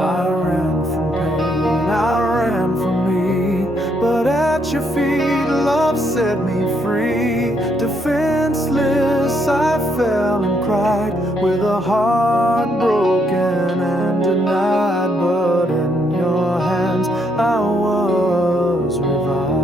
I ran from pain, I ran from me, but at your feet love set me free. Defenseless I fell and cried, with a heart broken and denied, but in your hands I was revived.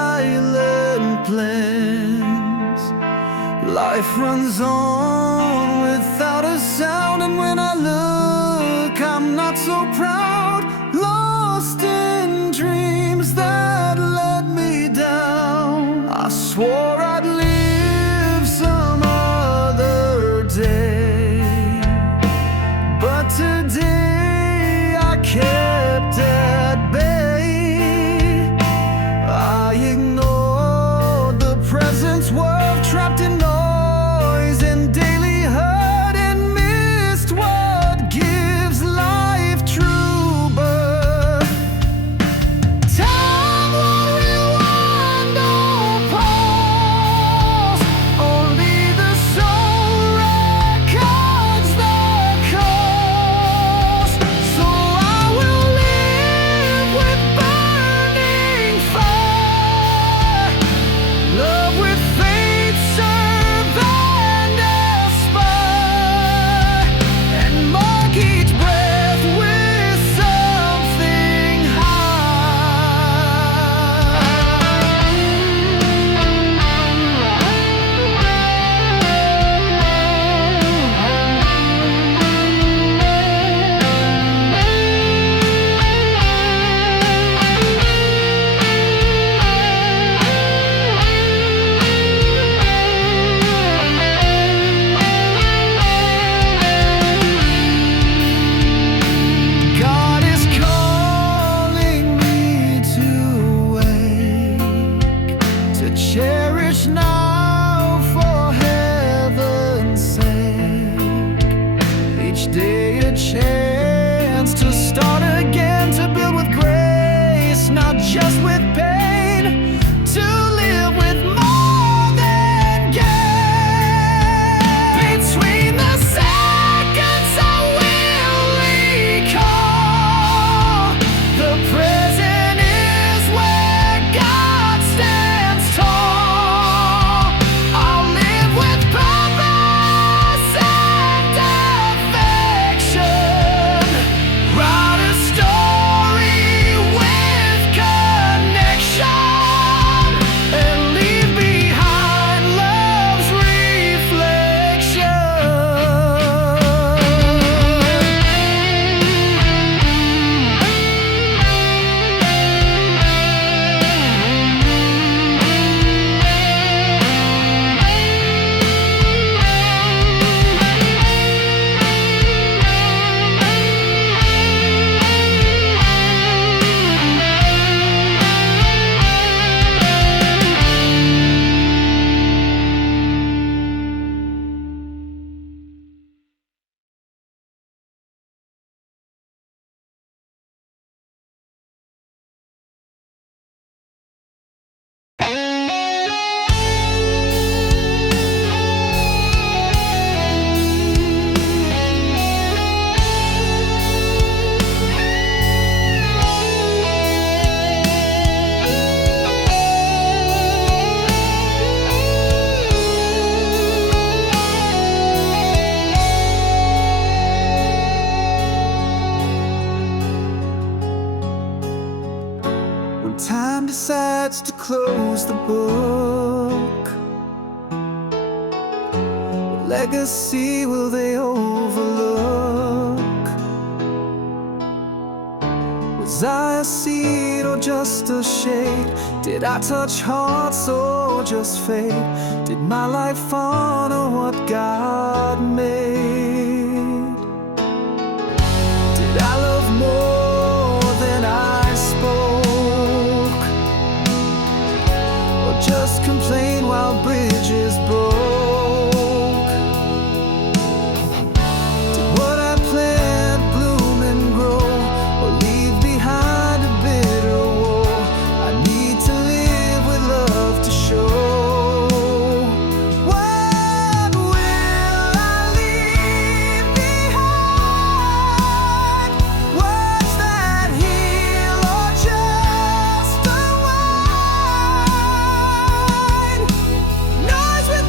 silent plans. Life runs on without a sound, and when I look, I'm not so proud. Lost in dreams that let me down. I swore I'd live some other day, but today I kept at bay. I ignored the presence world, trapped in noise and daily hurt, and missed what gives life true birth. Time won't rewind or pause, only the soul records the cost. So I will live with burning fire, love with faith, serve and aspire, and mark each breath with something God is calling me to wake, to cherish now for heaven's sake. Each day a chance to start again, to build with grace, not just with pain, to live with more than gain. Between the seconds I will recall, the present is where God stands tall. I'll live with purpose and affection, write a story with connection, and leave behind love's reflection. When time decides to close the book, what legacy will they overlook? Was I a seed or just a shade? Did I touch hearts or just fade? Did my life honor what God made? Did I love more than I spoke, or just complain while bridges broke? Did what I plant bloom and grow, or leave behind a bitter woe? I need to live with love to show. What will I leave behind? Words that heal or just unwind? Noise with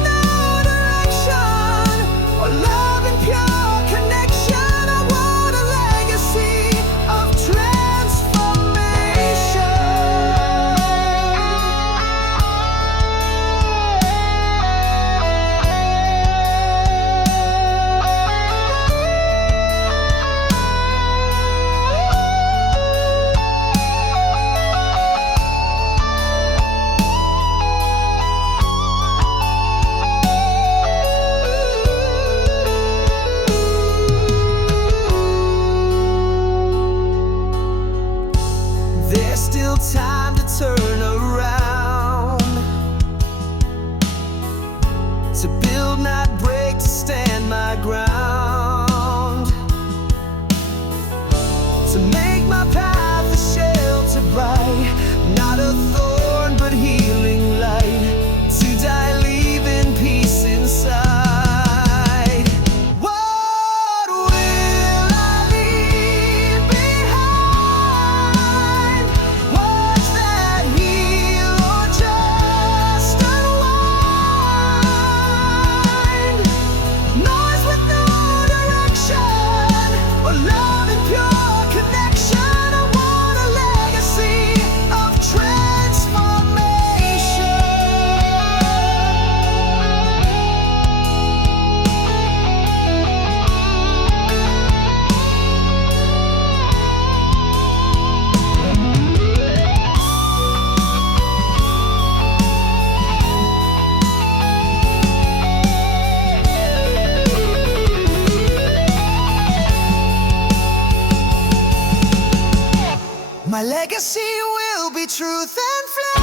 legacy will be truth and flame.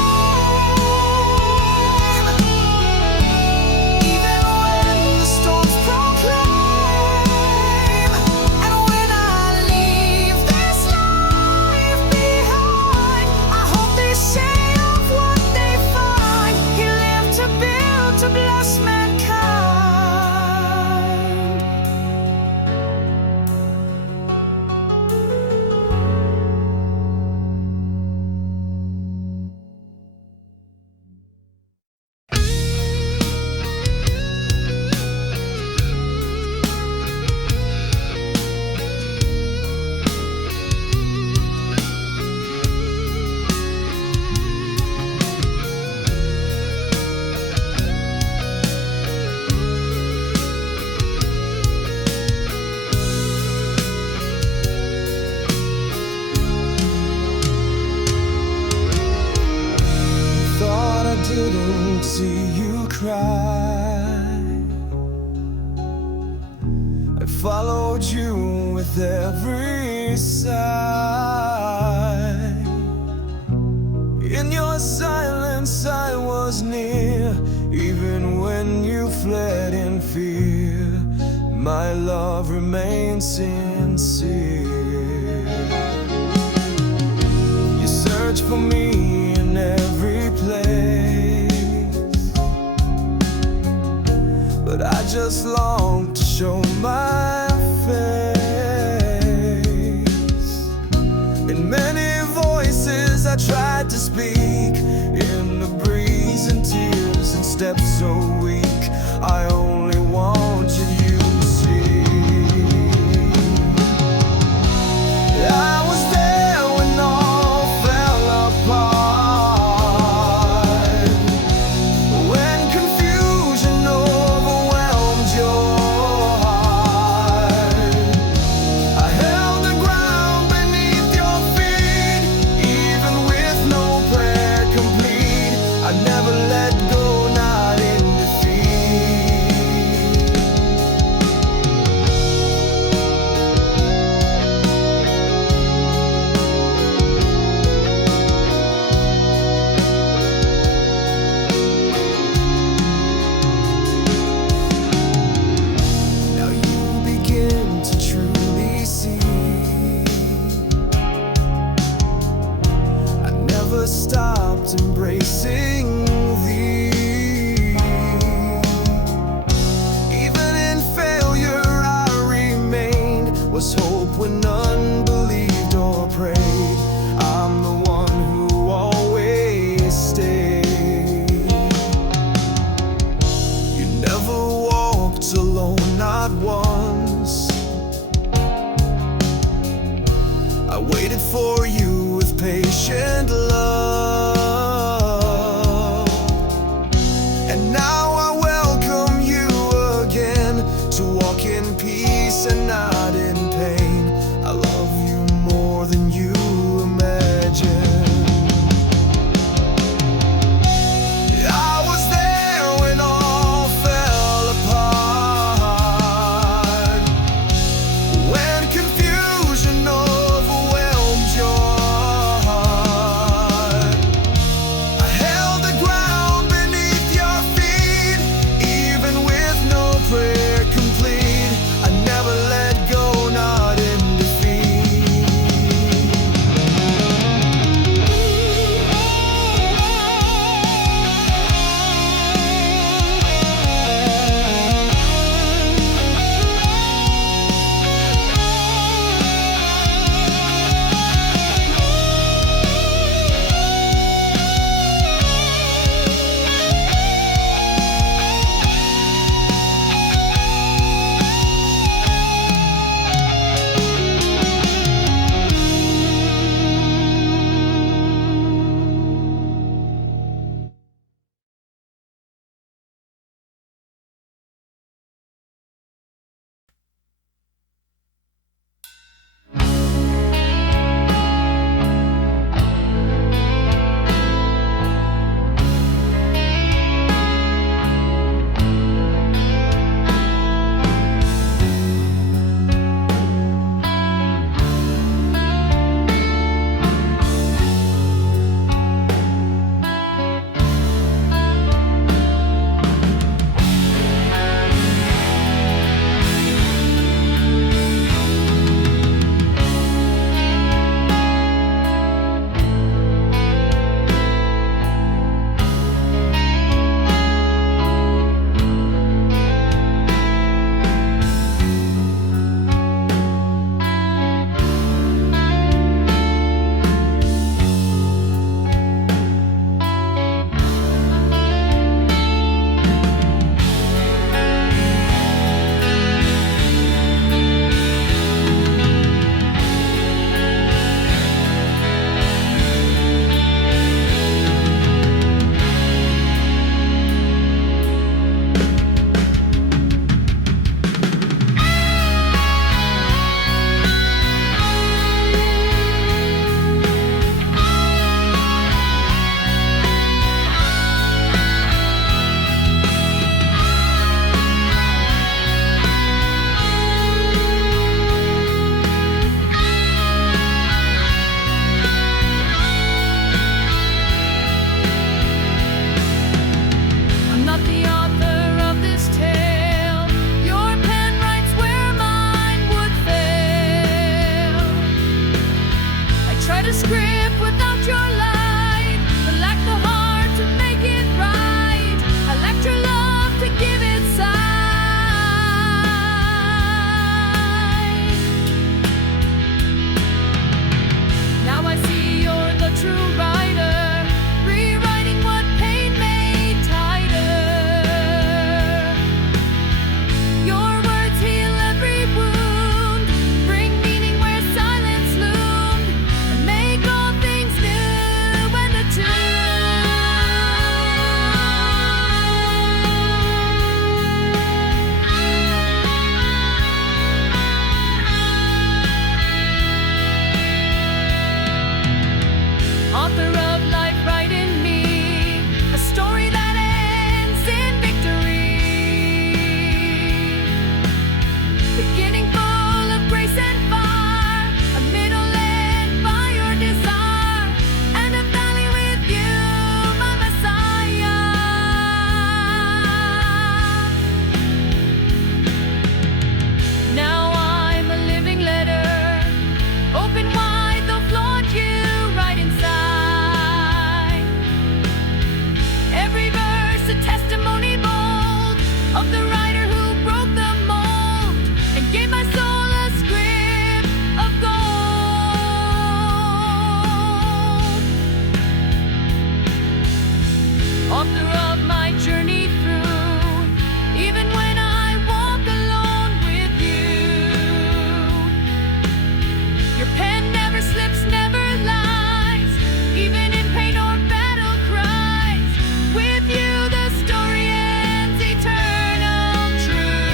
Even when the storms proclaim, and when I leave this life behind, I hope they say of what they find, he lived to build, to bless mankind. Didn't see you cry. I followed you with every sigh. In your silence I was near, even when you fled in fear. My love remains sincere. You search for me in every place, but I just long to show my face. In many voices I tried to speak, in the breeze and tears and steps so weak. I only want you to see. I was there when all fell apart, when confusion overwhelmed your heart. I held the ground beneath your feet, even with no prayer complete. I never let go, not in defeat. Now you begin to truly see I never stopped embracing thee. Even in failure I remained, was hope when none believed or prayed. I'm the one who always stayed. You never walked alone, not once. I waited for you with patient love. not the author of this tale. Your pen writes where mine would fail. I try to script without your light, but lack the heart to make it right. I lacked your love to give it sight. Now I see you're the true writer, rewriting what pain made tighter. Your words heal every wound, bring meaning where silence loomed, and make all things new and author of life, write in me a story that ends in victory, beginning full of grace and fire, a middle led by your desire, and a valley with you, my Messiah. Now I'm a living letter, open wide the flawed you write inside. Every verse a testimony bold of the writer who broke the mold and gave my soul a script of gold. Author of my journey through, even when I walk alone with you. Your pen never slips, never lies, even in pain or battle cries. With you the story ends eternal true.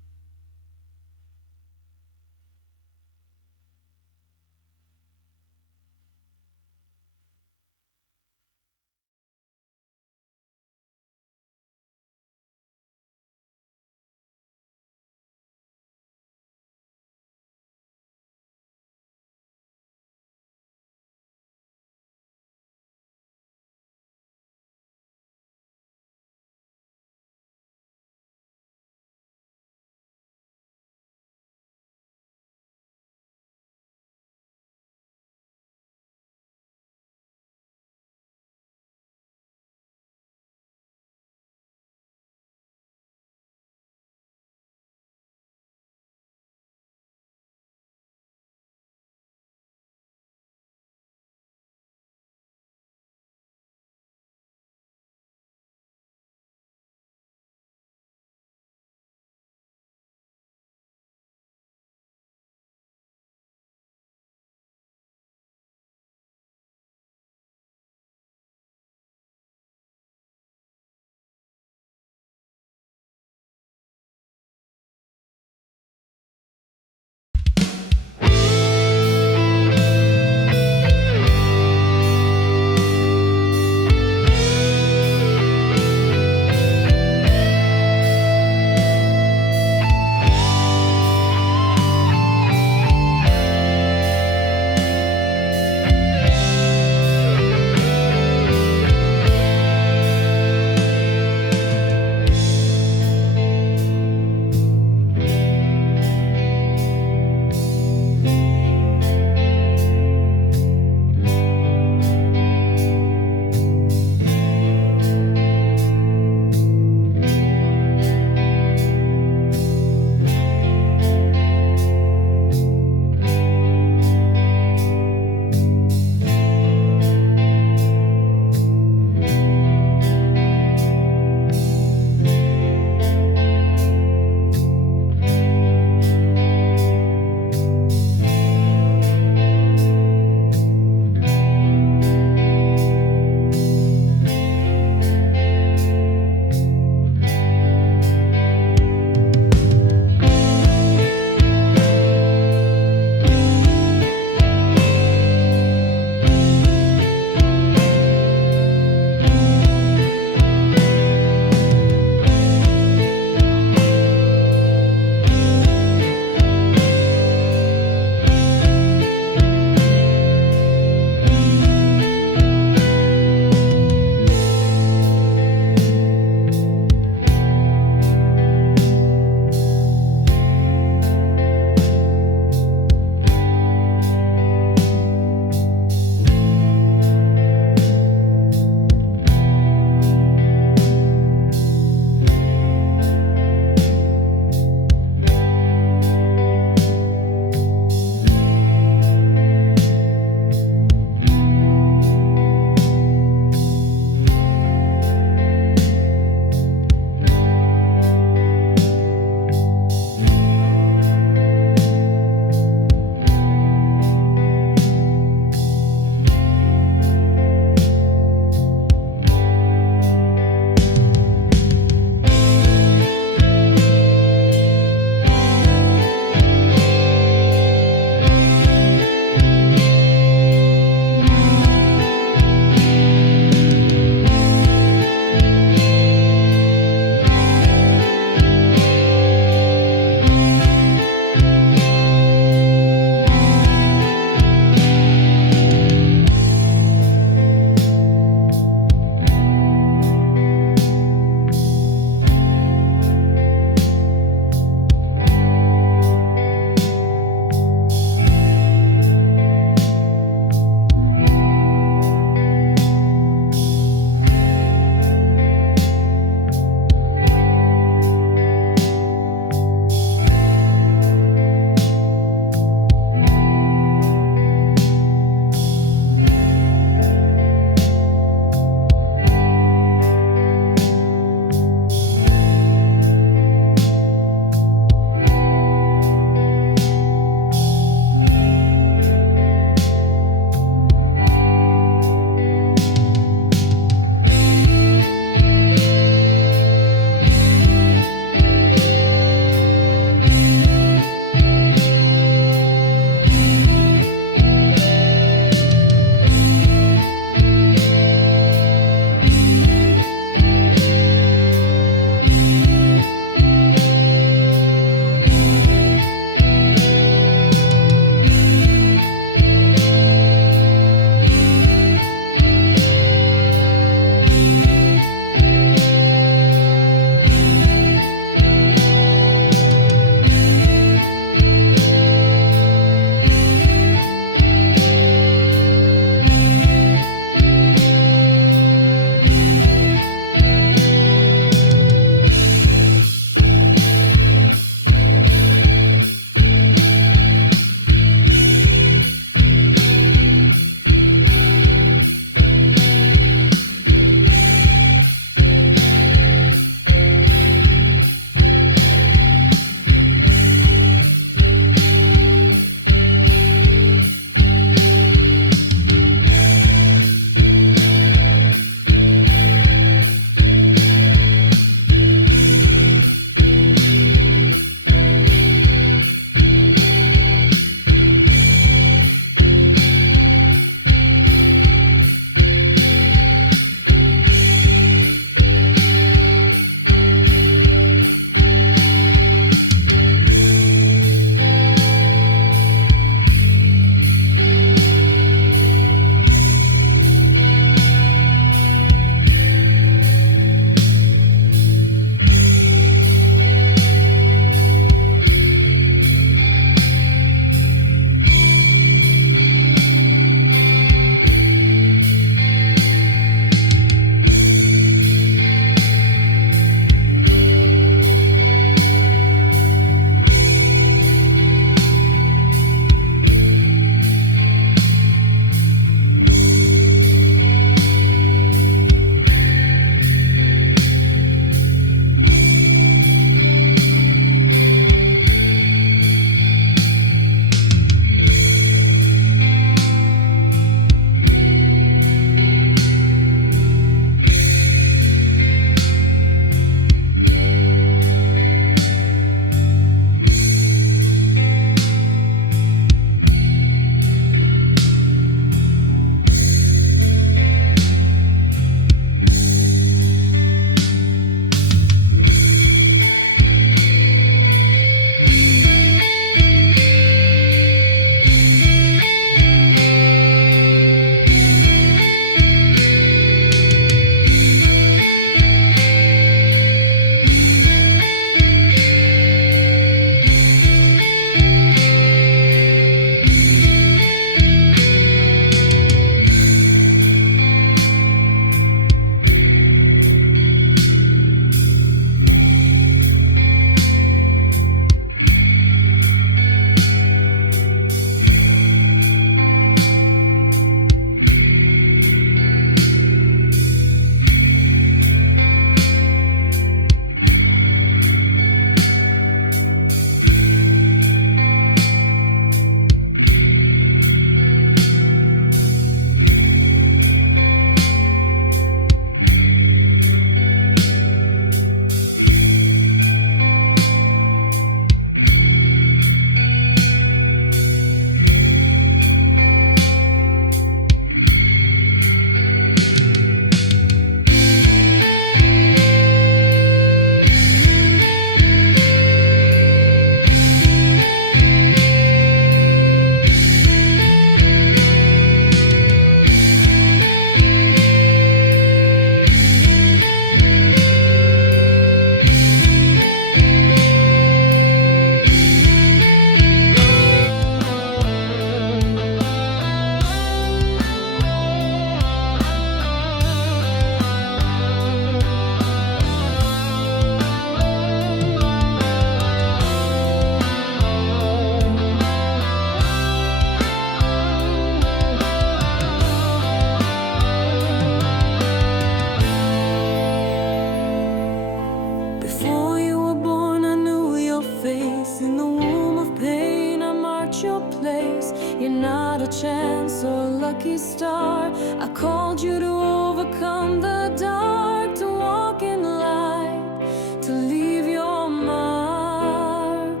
lucky star. I called you to overcome the dark, to walk in light, to leave your mark.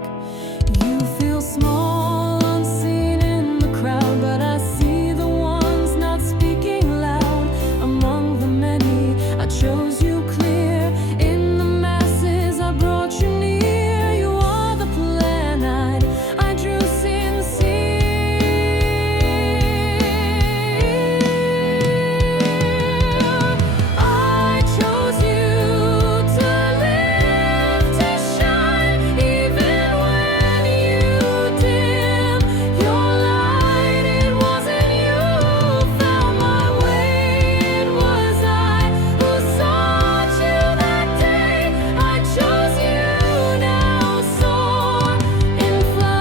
You feel small, unseen in the crowd, but I see the ones not speaking loud. Among the many, I chose you clear. In the masses, I brought you near. You are the plan I drew sincere. I chose you to live, to shine, even when you dim your light. It wasn't you who found my way, it was I who sought you that day. I chose you, now soar in flight.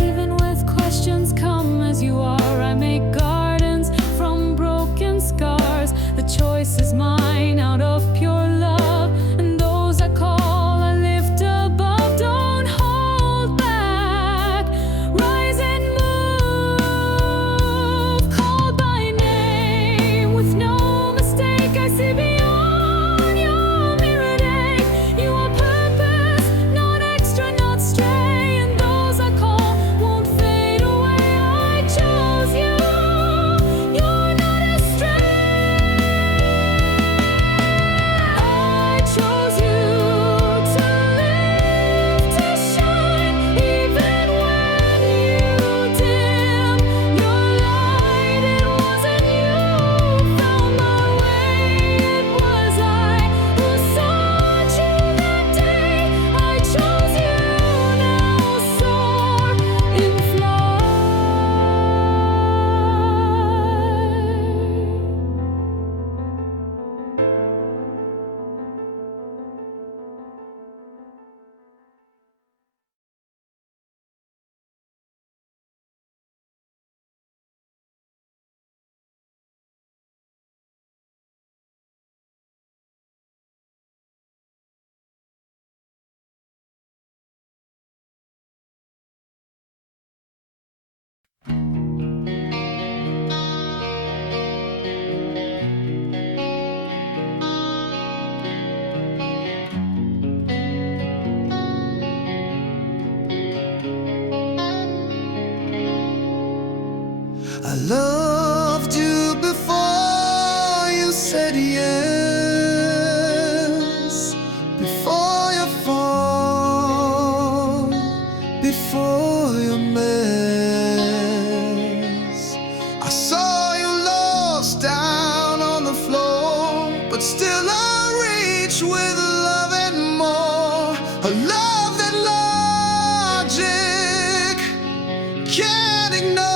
Even with questions, come as you are. I make gardens from broken scars. The choice is mine, out of pure love. And those I call, I lift above. Don't hold back, rise and move. Called by name with no mistake, I see beyond your mirrored ache. You are purpose, not extra, not stray. And those I call won't fade away. I chose you, you're not astray. I chose you to live, to shine, even when you dim your light. It wasn't you who found my way, it was I who sought you that day. I chose you, now soar in flight. I loved you before you said yes, before your fall, before your mess. I saw you lost down on the floor, but still I reach with love and more. A love that logic can't ignore.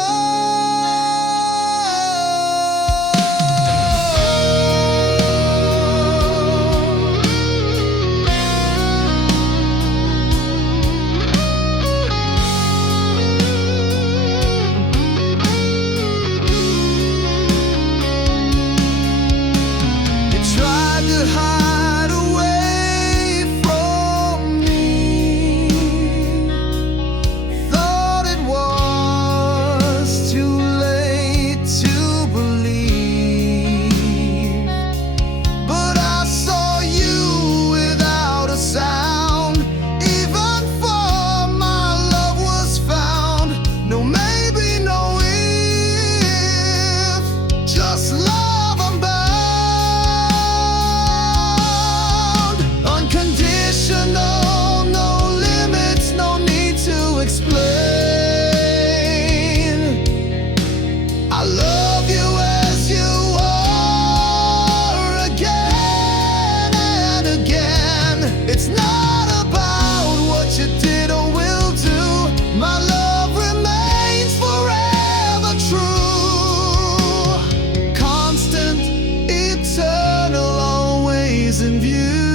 memories in view.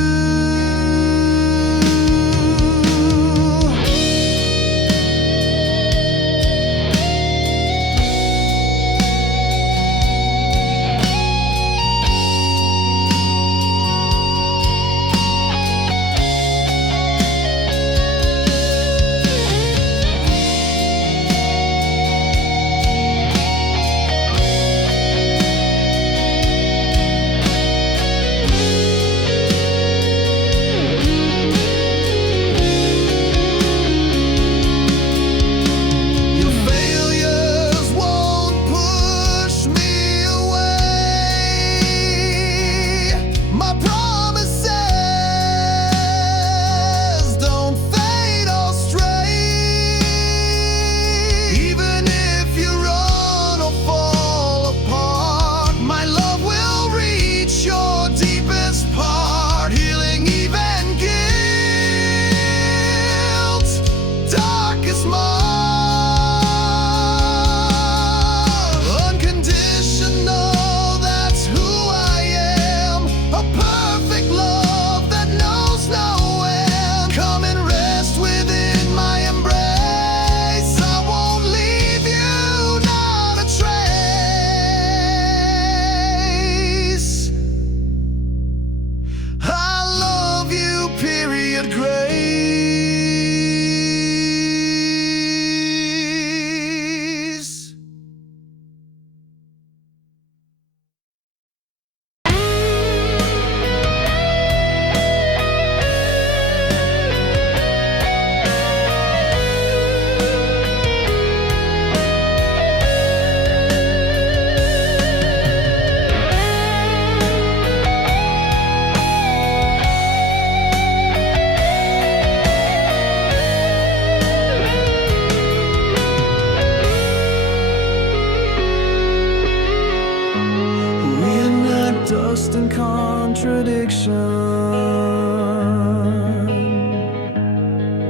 Dust and contradiction,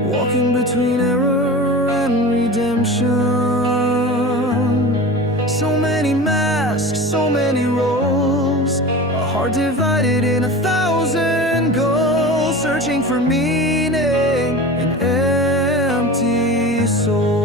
walking between error and redemption. So many masks, so many roles, a heart divided in 1,000 goals, searching for meaning in empty souls.